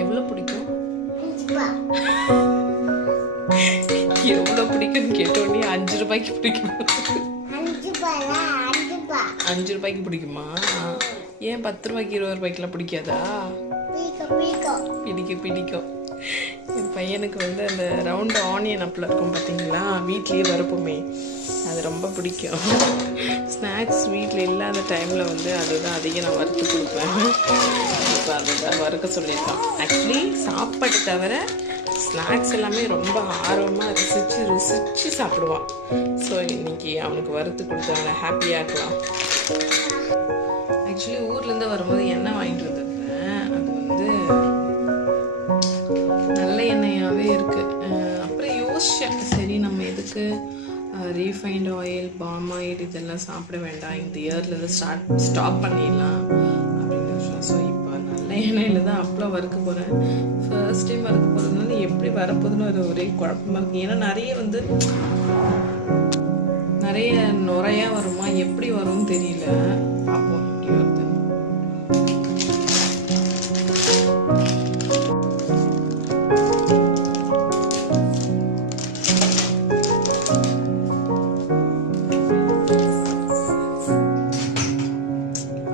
எவ்வளவு பிடிக்கும்? எவ்வளவு பிடிக்கும்னு கேட்டோடனே 5 ரூபாய்க்கு பிடிக்கும். 5 ரூபாய்க்கு பிடிக்குமா? ஏன் 10 ரூபாய்க்கு 20 ரூபாய்க்குலாம் பிடிக்காதா? பிடிக்கும். என் பையனுக்கு வந்து அந்த ரவுண்டு ஆனியன் அப்பளம் இருக்கும் பார்த்தீங்களா, வீட்லேயே வறுப்போமே, அது ரொம்ப பிடிக்கும். ஸ்நாக்ஸ் வீட்டில் இல்லாத டைமில் வந்து அதுதான் அதிகம் நான் வறுத்து கொடுப்பேன். இப்போ அதுதான் வறுக்க சொல்லியிருக்கான். ஆக்சுவலி சாப்பாடு தவிர ஸ்நாக்ஸ் எல்லாமே ரொம்ப ஆர்வமாக ருசித்து சாப்பிடுவான். ஸோ இன்னைக்கு அவனுக்கு வறுத்து கொடுத்து அவனை ஹாப்பியாக இருக்கலாம். ஆக்சுவலி ஊர்லேருந்து வரும்போது எண்ணெய் வாங்கிட்டு வந்துருந்தேன். அது வந்து நல்ல எண்ணெயாகவே இருக்குது. அப்புறம் யோசிச்சேன், சரி நம்ம எதுக்கு ரீஃபைண்ட் ஆயில், பாம் ஆயில் இதெல்லாம் சாப்பிட வேண்டாம், இந்த இயர்லேருந்து ஸ்டாப் பண்ணிடலாம் அப்படின்னு விஷயம். ஸோ இப்போ நல்ல எண்ணெயில் தான் அப்பளம் வறுக்க போகிறேன். ஃபர்ஸ்ட் டைம் வறுக்க போகிறதுனால எப்படி வரப்போகுதுன்னு ஒரே குழப்பமாக இருக்குது. ஏன்னா நிறைய நுரையாக வருமா, எப்படி வரும்னு தெரியல. பார்ப்போம் எப்படி வருது.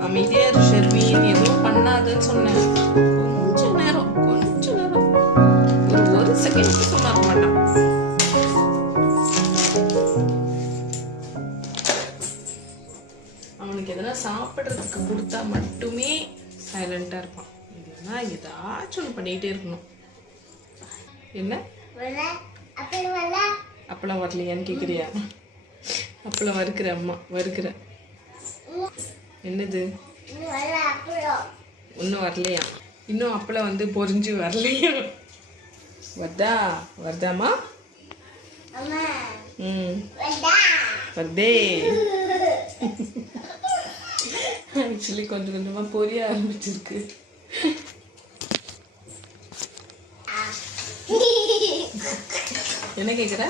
அமைதியாக ஷெர்வின், எதுவும் பண்ணாதுன்னு சொன்னேன். கொஞ்ச நேரம் ஒரு செகண்ட் சும்மா இருக்க மாட்டான். அவனுக்கு எதனா சாப்பிட்றதுக்கு கொடுத்தா மட்டுமே சைலண்டாக இருப்பான். இல்லைன்னா ஏதாச்சும் பண்ணிகிட்டே இருக்கணும். என்ன அப்பளம் வரலையான்னு கேட்குறியா? அப்பளம் வறுக்கிற அம்மா வறுக்கிற. என்னது இன்னும் வரலையா? இன்னும் அப்பளம் வந்து பொரிஞ்சு வரலையா? வருதாமா? வருதே. ஆக்சுவலி கொஞ்சம் கொஞ்சமா பொரிய ஆரம்பிச்சிருக்கு. என்ன கேக்குற?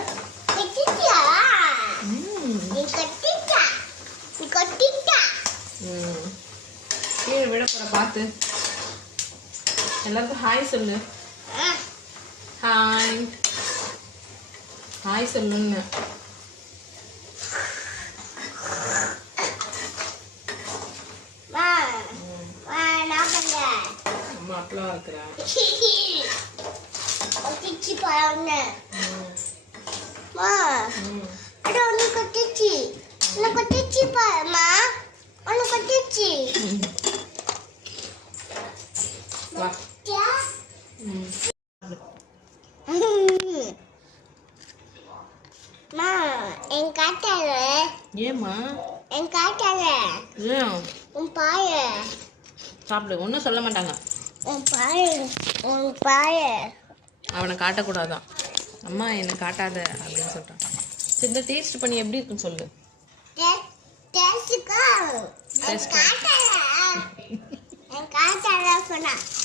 கீழே விட போற பார்த்து. எல்லாருக்கும் ஹாய் சொல்லு. ஹாய் சொல்லுங்க. அம்மா அப்பளம் இருக்கிறேன். ஏமா சாப்பிடு, ஒன்றும் சொல்ல மாட்டாங்க. அவனை காட்டக்கூடாதான். அம்மா என்னை காட்டாத அப்படின்னு சொல்றான். சரி, இந்த டேஸ்ட் பண்ணி எப்படி இருக்குன்னு சொல்லு.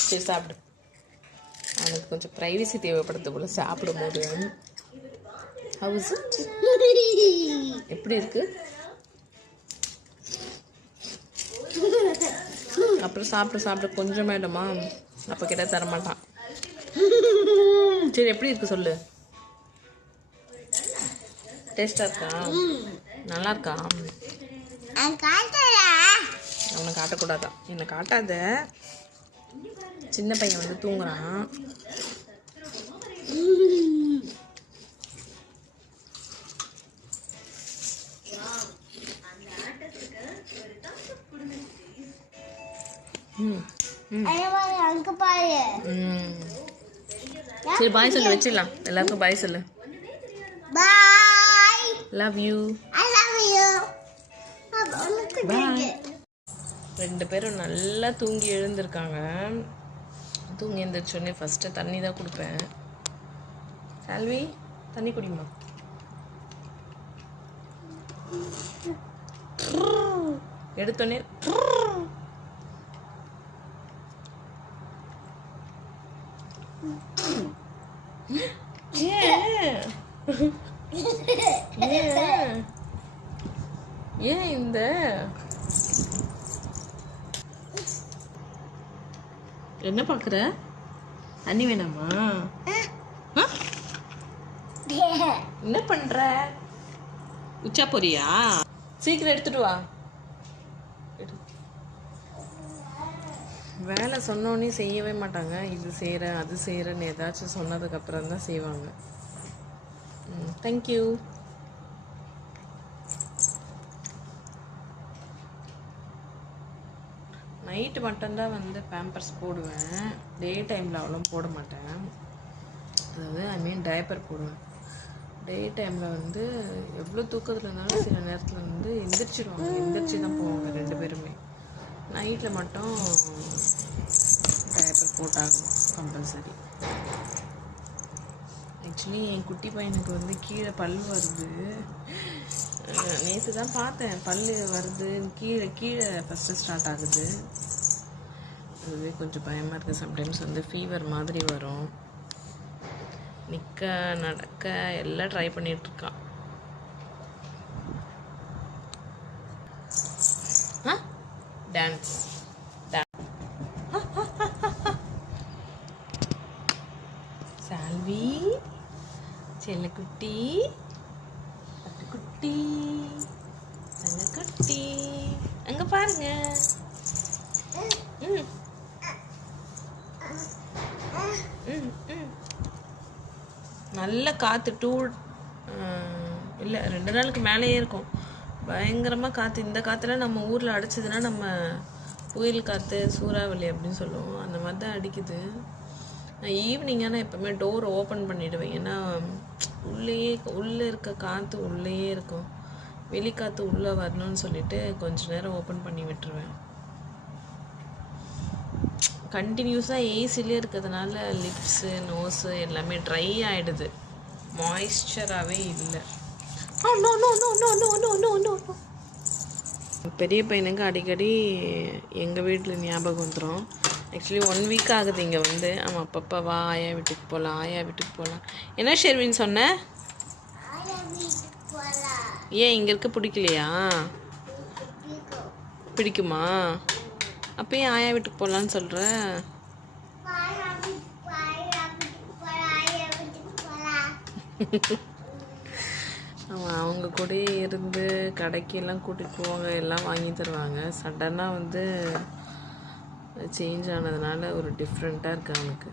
சரி சாப்பிடு. அவனுக்கு கொஞ்சம் ப்ரைவசி தேவைப்படுது போல சாப்பிடும் போது. எப்படி இருக்கு? அப்புறம் சாப்பிட கொஞ்சம் மேடமா அப்ப கிட்ட தரமாட்டான். சரி, எப்படி இருக்கு சொல்லு. டேஸ்டா இருக்கா? நல்லா இருக்கா? அவனை காட்டக்கூடாதான். என்னை காட்டாத. சின்ன பையன் வந்து தூங்குறான். சரி, பாய் சொல்லு, வச்சிடலாம். எல்லாருக்கும் பாய் சொல்லு. Bye. Love you. I love you. Bye. 2 பேரும் நல்லா தூங்கி எழுந்திருக்காங்க. தூங்கி எழுந்திரிச்சோடனே ஃபஸ்ட்டு தண்ணி தான் கொடுப்பேன். சால்வி, தண்ணி குடிமா. எடுத்தோடனே ஏன் இந்த என்ன பார்க்குற? தண்ணி வேணாமா? என்ன பண்ற? உச்சா போறியா? சீக்கிரம் எடுத்துட்டு வா. வேலை சொன்னோன்னே செய்யவே மாட்டாங்க. இது செய்கிறேன் அது செய்கிறேன்னு ஏதாச்சும் சொன்னதுக்கப்புறம் தான் செய்வாங்க. தேங்க்யூ. நைட்டு மட்டும்தான் வந்து பேம்பர்ஸ் போடுவேன். டே டைமில் அவ்வளோ போட மாட்டேன். அதாவது டயப்பர் போடுவேன். டே டைமில் வந்து எவ்வளோ தூக்கத்தில் இருந்தாலும் சில நேரத்தில் வந்து எந்திரிச்சிடுவாங்க. எந்திரிச்சு தான் போவாங்க 2 பேருமே. நைட்டில் மட்டும் டயப்பர் போட்டாகணும் கம்பல்சரி. ஆக்சுவலி என் குட்டி பையனுக்கு வந்து கீழே பல் வருது. நேற்று தான் பார்த்தேன், பல் வருது கீழே ஃபஸ்ட்டு ஸ்டார்ட் ஆகுது. அதுவே கொஞ்சம் பயமாக இருக்குது. சம்டைம்ஸ் வந்து ஃபீவர் மாதிரி வரும். நிற்க நடக்க எல்லாம் ட்ரை பண்ணிகிட்ருக்கான். டான்ஸ் சால்வி செல்லக்குட்டி பட்டுக்குட்டி தங்கக்குட்டி அங்கே பாருங்க. ம் ம் ம் நல்ல காற்று இல்லை 2 நாளுக்கு மேலேயே இருக்கும். பயங்கரமாக காற்று. இந்த காற்றுல நம்ம ஊரில் அடிச்சதுன்னா நம்ம புயல் காற்று சூறாவளி அப்படின்னு சொல்லுவோம். அந்த மாதிரி தான் அடிக்குது. நான் ஈவினிங்காக நான் எப்போவுமே டோர் ஓப்பன் பண்ணிவிடுவேன். ஏன்னா உள்ளே இருக்க காற்று உள்ளேயே இருக்கும். வெளிக்காற்று உள்ளே வரணும்னு சொல்லிட்டு கொஞ்ச நேரம் ஓப்பன் பண்ணி விட்டுருவேன். கண்டினியூஸாக ஏசிலே இருக்கிறதுனால லிப்ஸு நோஸு எல்லாமே ட்ரை ஆகிடுது. மாய்ஸ்சராகவே இல்லை. பெரிய பையனுக்கு அடிக்கடி எங்கள் வீட்டில் ஞாபகம் வந்துடும். ஆக்சுவலி 1 வீக் ஆகுது இங்கே வந்து. அவன் அப்பப்போ வா ஆயா வீட்டுக்கு போகலாம் ஆயா வீட்டுக்கு போகலாம். என்ன ஷெர்வின் சொன்ன? ஏன் இங்கே இருக்க பிடிக்கலையா? பிடிக்குமா? அப்போ ஏன் ஆயா வீட்டுக்கு போகலான்னு சொல்கிற? அவன் அவங்க கூட இருந்து கடைக்கெல்லாம் கூட்டிகிட்டு போவாங்க, எல்லாம் வாங்கி தருவாங்க. சடனாக வந்து சேஞ்ச் ஆனதுனால ஒரு டிஃப்ரெண்ட்டாக இருக்குது அவனுக்கு.